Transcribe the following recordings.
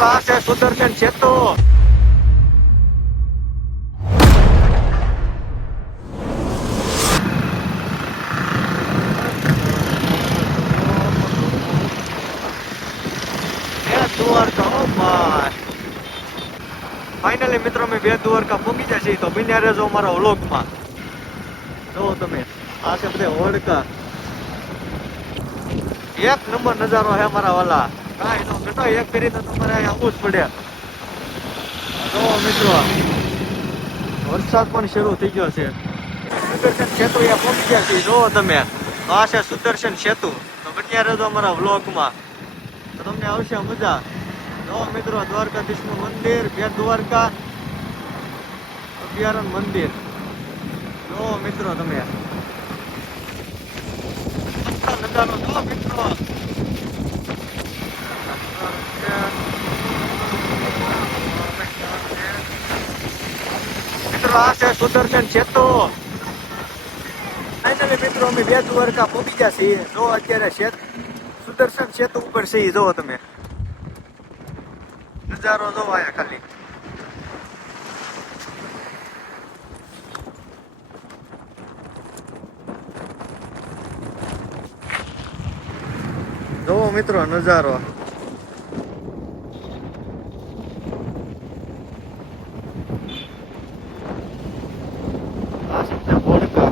મિત્રો આ છે Sudarshan Setu Bet Dwarka oh my finally મિત્રો મેં બે દ્વારકા પહોંચી જાય છે તો બન્યા રહેજો અમારા વ્લોગમાં જો તમે આ છે બધે હોડકા એક નંબર નજારો છે મારા વાલા કાંઈ નો ઘટો એક તો તમારે અહીં આવવું જ પડે જો મિત્રો વરસાદ પણ શરૂ થઈ ગયો છે સુદર્શન સેતુ એ પહોંચી ગયા છે જો તમે આ છે સુદર્શન સેતુ તો બન્યા રહેજો અમારા વ્લોગમાં તો તમને આવશે મજા જો મિત્રો દ્વારકાધીશનું મંદિર બે દ્વારકા અભયારણ્ય મંદિર જો મિત્રો તમે નજારો જો મિત્રો મિત્રો સુદર્શન સેતુ. ફાઇનલી મિત્રો, અમે બે દ્વારકા પહોંચી ગયા છીએ. જો અત્યારે શેત સુદર્શન સેતુ ઉપર છે જો તમે. નજારો જો આયા ખાલી. જોવો મિત્રો, નજારો.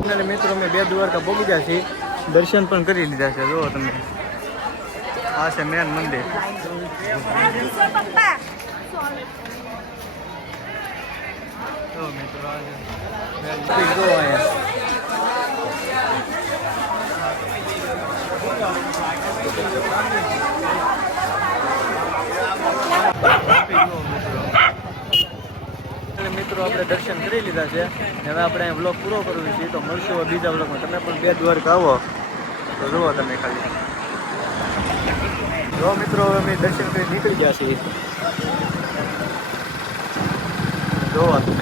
ફાઇનલી મિત્રો અમે બે દ્વારકા પહોંચી ગયા છીએ. દર્શન પણ કરી લીધા છે. જુઓ તમે. આ છે મેન મંદિર. મિત્રો આ છે main મંદિર. જુઓ અહીંયા અને મિત્રો, આપણે દર્શન કરી લીધા છે. હવે આપણે બ્લોગ પૂરો કરવો છે, તો મળશું બીજા બ્લોગમાં તમે પણ બે દ્વારકા આવો તો જુઓ તમે ખાલી. જો મિત્રો, હવે અમે દર્શન કરી નીકળી ગયા છીએ. જોવો